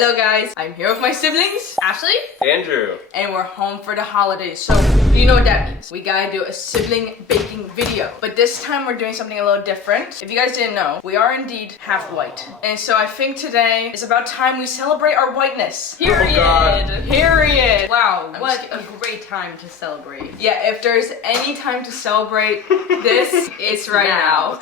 Hello guys, I'm here with my siblings, Ashley, Andrew, and we're home for the holidays. So, you know what that means. We gotta do a sibling baking video. But this time we're doing something a little different. If you guys didn't know, we are indeed half white. And so I think today is about time we celebrate our whiteness. Period. Oh God. Period. Wow, what a great time to celebrate. Yeah, if there's any time to celebrate this, it's right now.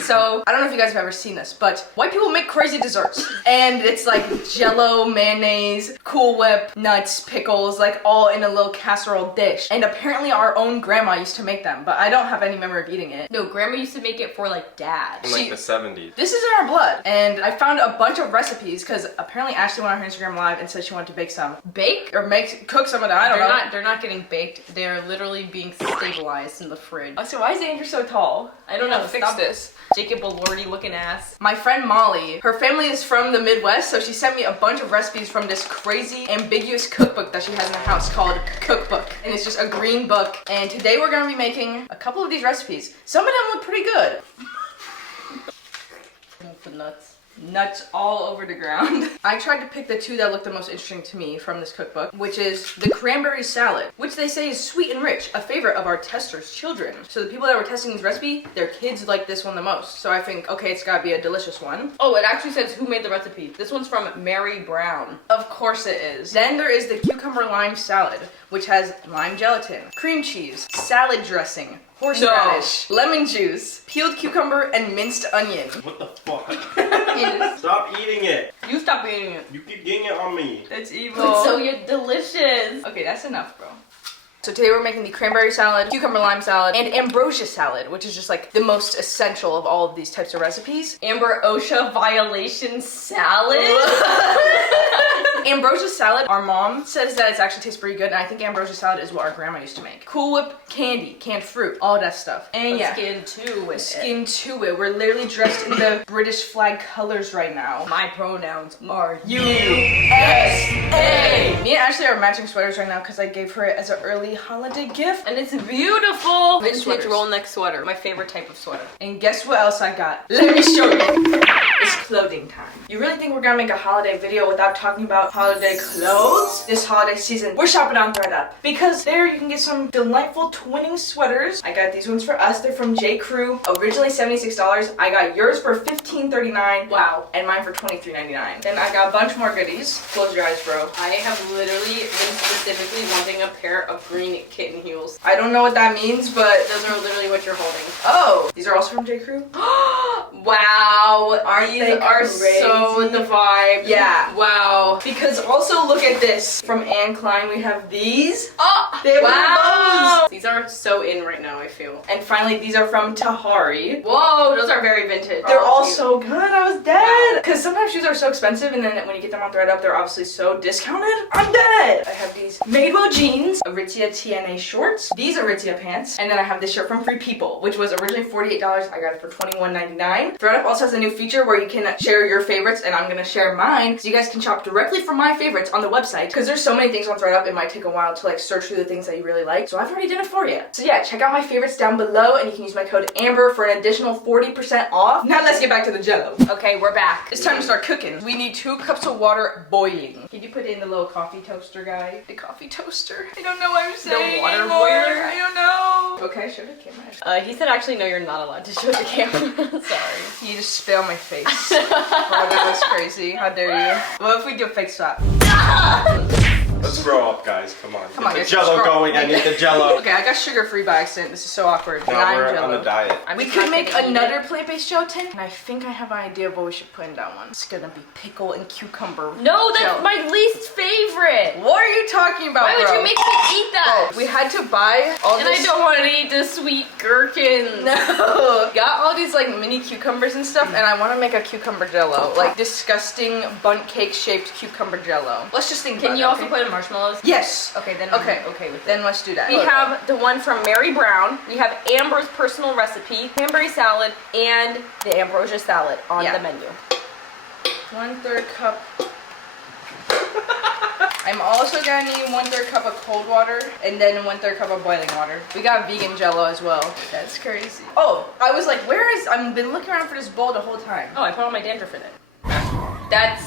So, I don't know if you guys have ever seen this, but white people make crazy desserts. And it's like jello, mayonnaise, Cool Whip, nuts, pickles, like all in a little casserole dish. And apparently our own grandma used to make them, but I don't have any memory of eating it. No, grandma used to make it for like dad. in like the 70s. This is in our blood. And I found a bunch of recipes because apparently Ashley went on her Instagram live and said she wanted to bake some. Bake? Or cook some of that, I don't know. They're not getting baked. They're literally being stabilized in the fridge. Oh, so why is Andrew so tall? I don't know. Fix this. Jacob Elordi looking ass. My friend Molly, her family is from the Midwest, so she sent me a bunch of recipes from this crazy, ambiguous cookbook that she has in her house called Cookbook. And it's just a green book. And today we're gonna be making a couple of these recipes. Some of them look pretty good. The nuts. Nuts all over the ground. I tried to pick the two that looked the most interesting to me from this cookbook, which is the cranberry salad, which they say is sweet and rich, a favorite of our testers' children. So the people that were testing this recipe, their kids like this one the most. So I think, okay, it's gotta be a delicious one. Oh, it actually says who made the recipe. This one's from Mary Brown. Of course it is. Then there is the cucumber lime salad, which has lime gelatin, cream cheese, salad dressing, horseradish, lemon juice, peeled cucumber, and minced onion. What the fuck? Yes. Stop eating it. You stop eating it. You keep getting it on me. That's evil. It's so delicious. Okay, that's enough, bro. So today we're making the cranberry salad, cucumber lime salad, and ambrosia salad, which is just like the most essential of all of these types of recipes. Ambrosia violation salad? Ambrosia salad, our mom says that it actually tastes pretty good, and I think ambrosia salad is what our grandma used to make. Cool Whip candy, canned fruit, all that stuff. And yeah, Skin to it. Skin to it. We're literally dressed in the British flag colors right now. My pronouns are USA. Me and Ashley are matching sweaters right now because I gave her it as an early holiday gift. And it's beautiful. Which Vintage sweaters? roll neck sweater. My favorite type of sweater. And guess what else I got? Let me show you. It's clothing time. You really think we're gonna make a holiday video without talking about holiday clothes? This holiday season, we're shopping on ThredUp because there you can get some delightful twinning sweaters. I got these ones for us. They're from J. Crew. Originally $76. I got yours for $15.39. Wow. And mine for $23.99. Then I got a bunch more goodies. Close your eyes, bro. I have literally been specifically wanting a pair of green kitten heels. I don't know what that means, but Those are literally what you're holding. oh, these are also from J. Crew? Wow. Aren't they are crazy? so the vibe. Yeah. Wow. Because also look at this. From Anne Klein, we have these. Oh, They were wow. those. These are so in right now, I feel. And finally, these are from Tahari. Whoa, those are very vintage. They're all cute. so good. I was dead. Because sometimes shoes are so expensive, and then when you get them on ThredUp, they're obviously so discounted. I'm dead. I have these Madewell jeans, Aritzia TNA shorts, these Aritzia pants, and then I have this shirt from Free People, which was originally $48. I got it for $21.99. ThredUp also has a new feature where you can share your favorites, and I'm gonna share mine, so you guys can shop directly from my favorites on the website. Because there's so many things on ThredUp, it might take a while to like search through the things that you really like. So I've already done it for you. So yeah, check out my favorites down below, and you can use my code AMBER for an additional 40% off. Now let's get back to the jello. Okay, we're back. It's time to start cooking. We need 2 cups of water boiling. Can you put it in the little coffee toaster guy? The coffee toaster? I don't know what I'm saying water anymore. boiler? I don't know. Okay, show the camera. He said actually no, you're not allowed to show the camera. Sorry. You just spit on my face. Oh, that was crazy. How dare you? What if we do a fake swap? Let's grow up, guys. Come on. Come on, Get guys, the jello let's grow up. going. I need the jello. Okay, I got sugar-free by accident. This is so awkward. Now Lime we're jello. on a diet. We could make another plant-based gelatin, and I think I have an idea of what we should put in that one. It's gonna be pickle and cucumber. No, that's gel. my least favorite. What are you talking about, Why would bro? you make me eat that? We had to buy all And this. I don't want to eat the sweet gherkins. No. Got all these like mini cucumbers and stuff, and I want to make a cucumber jello, like disgusting bundt cake shaped cucumber jello. Let's just think. Can about you it, also okay? put in marshmallows? Yes. Okay, then Okay. I'm okay with it. Then let's do that. We have the one from Mary Brown. We have Amber's personal recipe, cranberry salad, and the ambrosia salad on Yeah. the menu. 1/3 cup. I'm also gonna need 1/3 cup of cold water and then 1/3 cup of boiling water. We got vegan jello as well. That's crazy. Oh, I was like, where is? I've been looking around for this bowl the whole time. Oh, I put all my dandruff in it. That's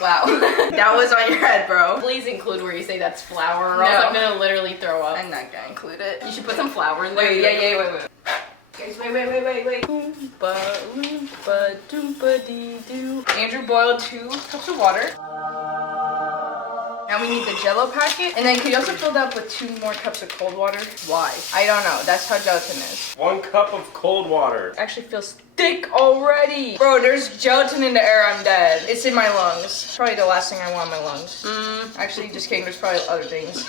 Wow. That was on your head, bro. Please include where you say that's flour, or No. else I'm gonna literally throw up. I'm not gonna include it. You should put some flour in there. Wait. Guys, wait. Oompa, loompa, doompa dee doo. Andrew boiled 2 cups of water. Now we need the jello packet. And then could you also fill that up with 2 more cups of cold water? Why? I don't know. That's how gelatin is. 1 cup of cold water. Actually feels thick already. Bro, there's gelatin in the air. I'm dead. It's in my lungs. Probably the last thing I want in my lungs. Actually, just kidding. There's probably other things.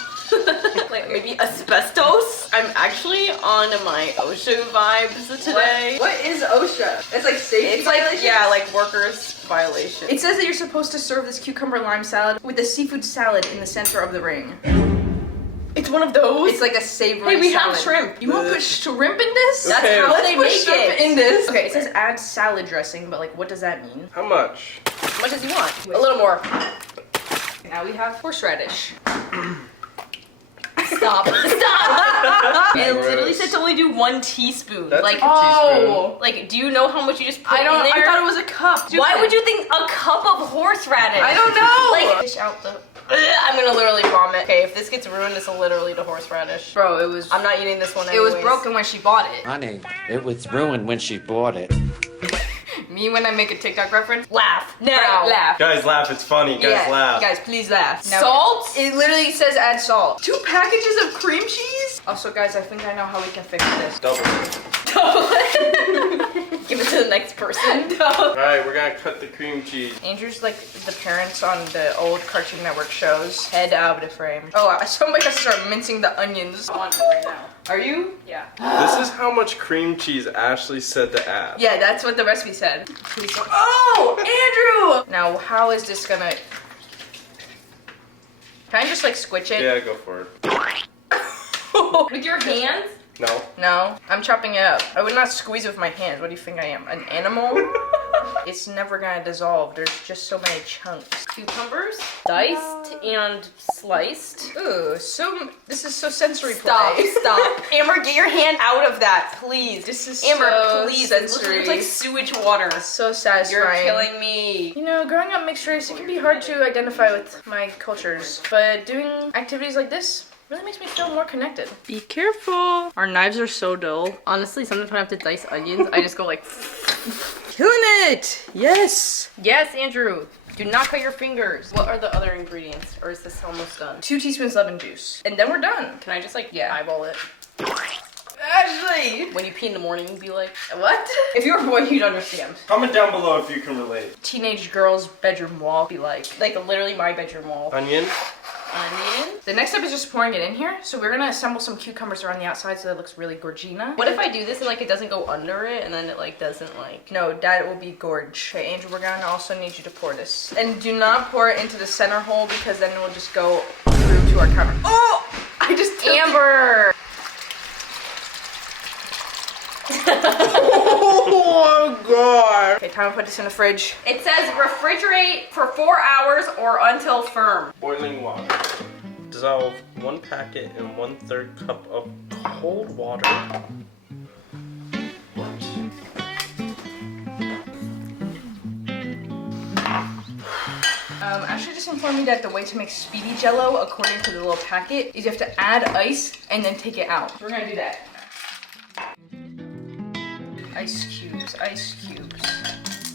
Like maybe asbestos? I'm actually on my OSHA vibes today. What is OSHA? It's like safety It's like, violations? yeah, like workers violation. It says that you're supposed to serve this cucumber lime salad with a seafood salad in the center of the ring. It's one of those? It's like a savory Hey, we salad. have shrimp. You want to put shrimp in this? That's Okay. how Let's they put make shrimp it. in this. Okay, it says add salad dressing, but like what does that mean? How much? As much as you want. A little more. Now we have horseradish. Stop. Stop! It Gross. literally said to only do 1 teaspoon. That's like, a teaspoon. like, do you know how much you just put I don't. in there? I thought it was a cup. Why would you think a cup of horseradish? I don't know. Like, dish out the. I'm gonna literally vomit. Okay, if this gets ruined, it's literally the horseradish. Bro, it was. I'm not eating this one It anyways. was broken when she bought it. Honey, it was ruined when she bought it. Me when I make a TikTok reference. Laugh now. Laugh. Guys, laugh. It's funny. Guys, laugh. Guys, please laugh. Now, Salt? It literally says add salt. 2 packages of cream cheese? Also, guys, I think I know how we can fix this. Double. Give it to the next person. Alright, we're gonna cut the cream cheese. Andrew's like the parents on the old Cartoon Network shows. Head out of the frame. Oh, somebody has to start mincing the onions. I want it right now. Are you? Yeah. This is how much cream cheese Ashley said to add. Yeah, that's what the recipe said. Please don't. Oh, Andrew! Now, how is this gonna... Can I just like squitch it? Yeah, go for it. With your hands? No. No, I'm chopping it up. I would not squeeze it with my hands. What do you think I am? An animal? It's never gonna dissolve. There's just so many chunks. Cucumbers, diced and sliced. Ooh, this is so sensory Stop, play. stop. Amber, get your hand out of that, please. This is Amber, so please. sensory. It's like sewage water. So satisfying. You're killing me. You know, growing up mixed race, it can be hard to identify with my cultures, but doing activities like this really makes me feel more connected. Be careful. Our knives are so dull. Honestly, sometimes when I have to dice onions, I just go like, Killing it! Yes! yes, Andrew. Do not cut your fingers. What are the other ingredients? Or is this almost done? 2 teaspoons lemon juice. And then we're done. Can I just like Yeah. eyeball it? Ashley! When you pee in the morning, be like, What? if you were a boy, you'd understand. Comment down below if you can relate. Teenage girl's bedroom wall be like. Like literally my bedroom wall. Onion? Onion. The next step is just pouring it in here. So we're gonna assemble some cucumbers around the outside so that it looks really gorgina. What if I do this and like it doesn't go under it and then it like doesn't like... No, that will be gorge. Okay, Angel, we're gonna also need you to pour this. And do not pour it into the center hole because then it will just go through to our counter. Oh! I just took Amber! Oh my god! Okay, time to put this in the fridge. It says refrigerate for 4 hours or until firm. Boiling water. Dissolve 1 packet in 1/3 cup of cold water. Ashley just informed me that the way to make speedy jello, according to the little packet, is you have to add ice and then take it out. So we're gonna do that. Ice cubes, ice cubes.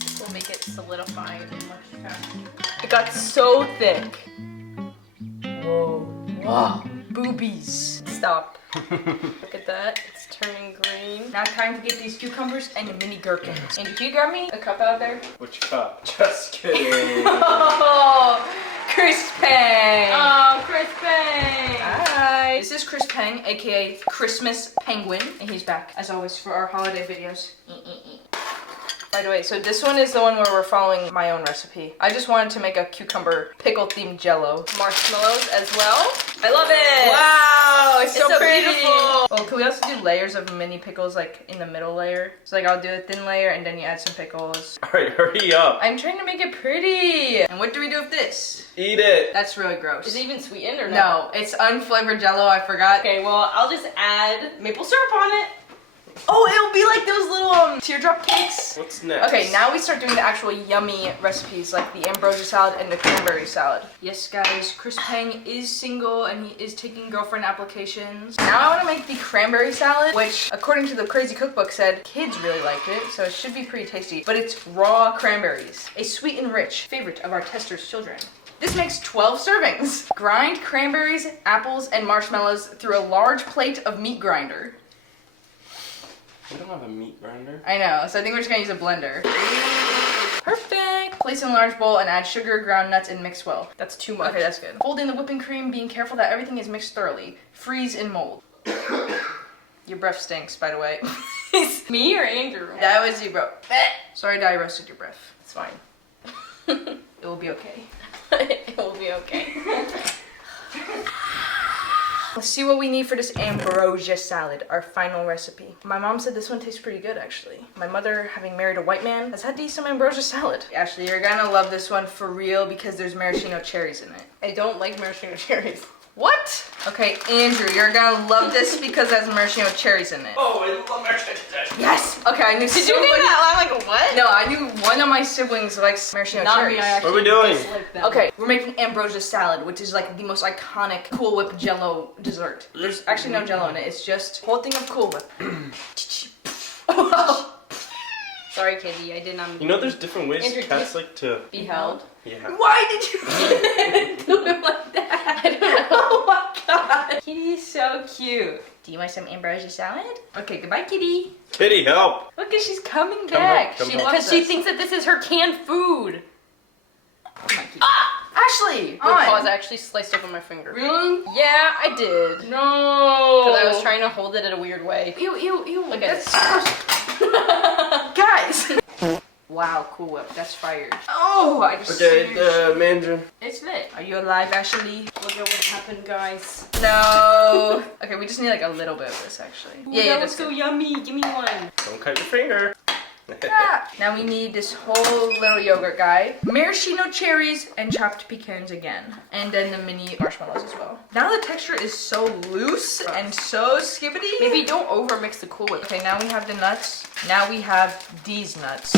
This will make it solidify much faster. It got so thick. Whoa. Whoa. Boobies. Stop. Look at that. It's turning green. Now time to get these cucumbers and the mini gherkins. And can you grab me a cup out there? Which cup? Just kidding. Oh, Chris Peng. Oh, crispy. Hi. This is Chris Peng, aka Christmas Penguin, and he's back as always for our holiday videos. By the way, so this one is the one where we're following my own recipe. I just wanted to make a cucumber pickle themed jello. Marshmallows as well. I love it. Wow, it's so pretty. beautiful. Well, can we also do layers of mini pickles like in the middle layer? So like I'll do a thin layer and then you add some pickles. Alright, hurry up. I'm trying to make it pretty. And what do we do with this? Eat it. That's really gross. Is it even sweetened or No, it's unflavored jello, I forgot. Okay, well, I'll just add maple syrup on it. Oh, it'll be like those little teardrop cakes. What's next? Okay, now we start doing the actual yummy recipes like the ambrosia salad and the cranberry salad. Yes, guys, Chris Peng is single and he is taking girlfriend applications. Now I want to make the cranberry salad, which according to the Crazy Cookbook said kids really liked it, so it should be pretty tasty. But it's raw cranberries, a sweet and rich favorite of our testers' children. This makes 12 servings. Grind cranberries, apples, and marshmallows through a large plate of meat grinder. We don't have a meat grinder. I know, so I think we're just gonna use a blender. Perfect! Place in a large bowl and add sugar, ground nuts, and mix well. That's too much. Okay, that's good. Fold in the whipping cream, being careful that everything is mixed thoroughly. Freeze and mold. Your breath stinks, by the way. Me or Andrew? That was you, bro. Sorry that I roasted your breath. It's fine. It will be okay. It will be okay. Let's see what we need for this ambrosia salad, our final recipe. My mom said this one tastes pretty good, actually. My mother, having married a white man, has had to eat some ambrosia salad. Ashley, you're gonna love this one for real because there's maraschino cherries in it. I don't like maraschino cherries. What? Okay, Andrew, you're gonna love this because it has maraschino cherries in it. Oh, I love maraschino cherries. Yes! Okay, I knew Did you get that? I'm like, what? No, I knew one of my siblings likes maraschino Not cherries. me, I actually What are we doing? dislike them. Okay, we're making ambrosia salad, which is like the most iconic Cool Whip Jello dessert. There's actually no Jello in it. It's just a whole thing of Cool Whip. Sorry, Kitty, I did not mean You know there's different ways Andrew, cats like to... be held. Yeah. Why did you do him like that? I don't know. Oh my god. Kitty's so cute. Do you want some ambrosia salad? Okay, goodbye, kitty. Kitty, help! Look, she's coming Come back. help, come She help. loves Because she us. thinks that this is her canned food. Come on, kitty. Ashley, Wait, pause, on. I actually sliced open my finger. Really? Yeah, I did. No. Because I was trying to hold it in a weird way. Ew, ew, ew. Look at That's gross. Guys. Wow, Cool Whip. That's fire. Oh, I just. Okay, the mandarin. It's lit. Are you alive, Ashley? Look at what happened, guys. No. Okay, we just need like a little bit of this actually. That was that's so good. yummy. Give me one. Don't cut your finger. Ah, now we need this whole little yogurt guy, maraschino cherries, and chopped pecans again. And then the mini marshmallows as well. Now the texture is so loose and so skippity. Maybe don't overmix the Cool Whip. Okay, now we have the nuts. Now we have these nuts.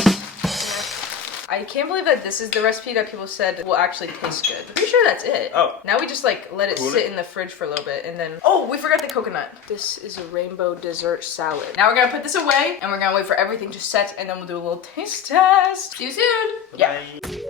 I can't believe that this is the recipe that people said will actually taste good. Pretty sure that's it. Oh. Now we just like let it Cool sit it. in the fridge for a little bit and then, oh, we forgot the coconut. This is a rainbow dessert salad. Now we're gonna put this away and we're gonna wait for everything to set and then we'll do a little taste test. See you soon. Yeah. Bye.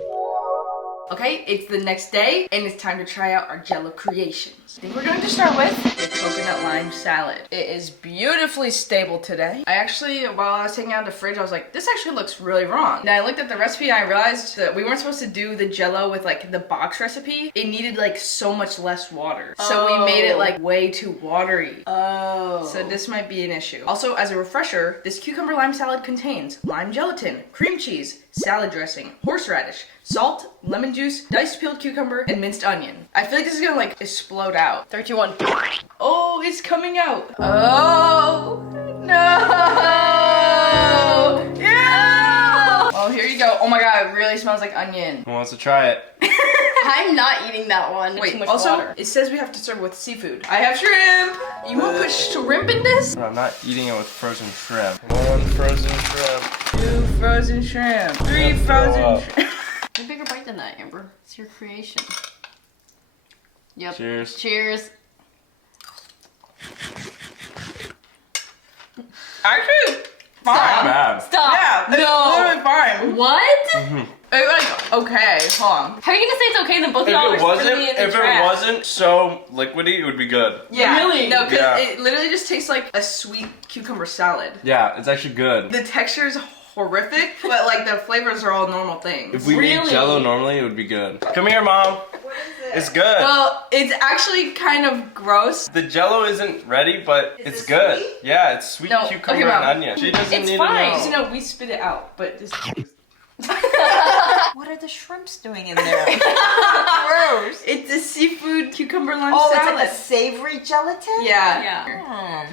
Okay, it's the next day and it's time to try out our Jello creations. I think we're going to start with the coconut lime salad. It is beautifully stable today. I actually, while I was taking it out of the fridge, I was like, this actually looks really wrong. And I looked at the recipe and I realized that we weren't supposed to do the Jello with like the box recipe. It needed like so much less water. So we made it like way too watery. Oh. So this might be an issue. Also, as a refresher, this cucumber lime salad contains lime gelatin, cream cheese, salad dressing, horseradish, salt, lemon juice, diced peeled cucumber, and minced onion. I feel like this is gonna like explode out. 3, 2, 1. Oh, it's coming out. Oh, no. Yeah. Oh, here you go. Oh my god, it really smells like onion. Who wants to try it? I'm not eating that one. Too Wait, much also, water. it says we have to serve with seafood. I have shrimp. You want to put shrimp in this? I'm not eating it with frozen shrimp. 1 frozen shrimp. 2 frozen shrimp. 3 frozen shrimp. A bigger bite than that, Amber. It's your creation. Yep. Cheers. Cheers. Actually, fine. Bad. Stop. Yeah, it's No. literally fine. What? It like, okay, hold on. How are you gonna say it's okay and then both If of y'all it are wasn't, spitting it in if the it trash? wasn't so liquidy, it would be good. Yeah. Really? No, because Yeah. it literally just tastes like a sweet cucumber salad. Yeah, it's actually good. The texture is horrific, but like the flavors are all normal things. If we Really? made Jello normally, it would be good. Come here, Mom. What is it? It's good. Well, it's actually kind of gross. The Jello isn't ready, but Is it's it good. sweet? Yeah, it's sweet No, cucumber okay, and Mom. onion. She doesn't It's need fine. Because to you know. know, we spit it out, but this. What are the shrimps doing in there? Gross. It's a seafood cucumber lime Oh, it's salad. like a savory gelatin? Yeah. Yeah.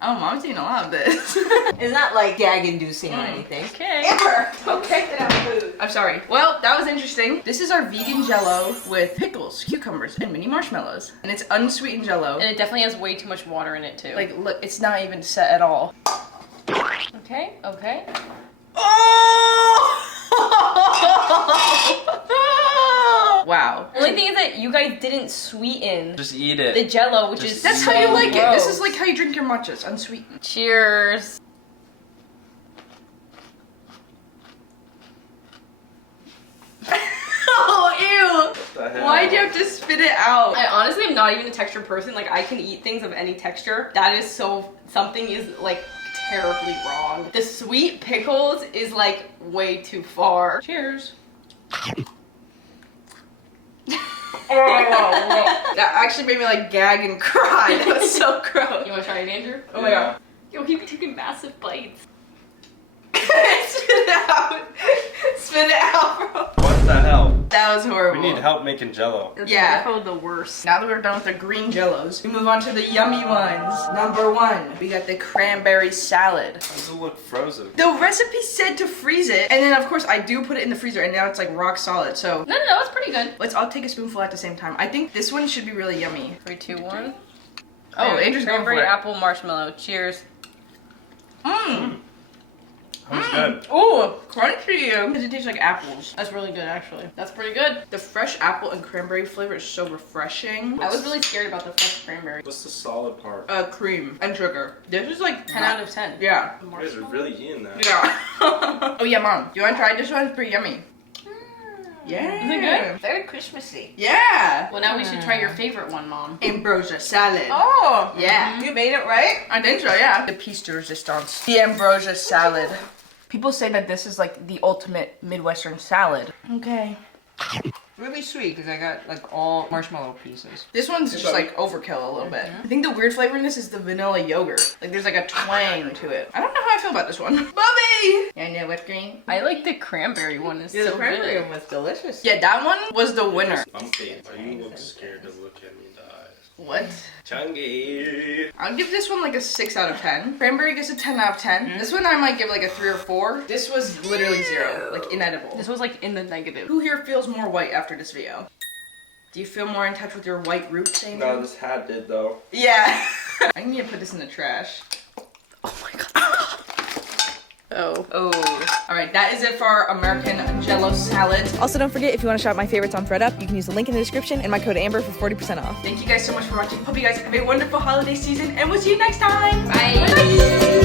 Oh, Mom's eating a lot of this. It's not like gag-inducing or anything. Okay. Amber, don't take that out food. I'm sorry. Well, that was interesting. This is our vegan Jello with pickles, cucumbers, and mini marshmallows. And it's unsweetened Jello. And it definitely has way too much water in it too. Like, look, it's not even set at all. Okay, okay. Oh! Wow. Only thing is that you guys didn't sweeten Just eat it. the jello, which Just is That's so how you like it. This gross. is like how you drink your matchas, unsweetened. Cheers. Oh, ew! The hell? Why'd you have to spit it out? I honestly am not even a texture person. Like, I can eat things of any texture. That is so, something is like terribly wrong. The sweet pickles is like way too far. Cheers. That actually made me like gag and cry. That was so gross. You wanna try it, Andrew? Oh my god. Yo, he be taking massive bites. Spit it out. Spit it out, bro. What the hell? That was horrible. We need help making jello. Yeah. They're the worst. Now that we're done with the green jellos, we move on to the yummy ones. Number 1, we got the cranberry salad. How does it look frozen? The recipe said to freeze it, and then of course I do put it in the freezer, and now it's like rock solid. So No, it's pretty good. I'll take a spoonful at the same time. I think this one should be really yummy. 3, 2, 1. Oh, Andrew's going for Cranberry it. apple marshmallow. Cheers. Mmm. That was good. Ooh, crunchy. It tastes like apples. That's really good, actually. That's pretty good. The fresh apple and cranberry flavor is so refreshing. I was really scared about the fresh cranberry. What's the solid part? Cream and sugar. This is like 10 out of 10. Yeah. You guys are really eating that. Yeah. Oh yeah, Mom. You want to try this one? It's pretty yummy. Yeah. Is it good? Very Christmassy. Yeah. Well, now we should try your favorite one, Mom. Ambrosia salad. Oh. Yeah. You made it right? I think so, yeah. The piece de resistance. The ambrosia salad. People say that this is like the ultimate Midwestern salad. Okay. Really sweet because I got like all marshmallow pieces. This one's just like overkill a little bit. I think the weird flavor in this is the vanilla yogurt. Like there's like a twang to it. I don't know how I feel about this one. Bobby! You know whipped cream? I like the cranberry one. It's Yeah, so the cranberry good. one was delicious. Yeah, that one was the winner. Bumpy. You look scared to look at me in the eyes. What? Chungy. I'll give this one like a 6 out of 10. Cranberry gets a 10 out of 10. This one I might give like a 3 or 4. This was literally 0, like inedible. This was like in the negative. Who here feels more white after this video? Do you feel more in touch with your white roots, Amy? No, this hat did though. Yeah. I need to put this in the trash. Oh my god. Oh. Oh. Alright, that is it for our American Jello salad. Also, don't forget, if you want to shop my favorites on ThreadUp, you can use the link in the description and my code AMBER for 40% off. Thank you guys so much for watching. Hope you guys have a wonderful holiday season, and we'll see you next time. Bye.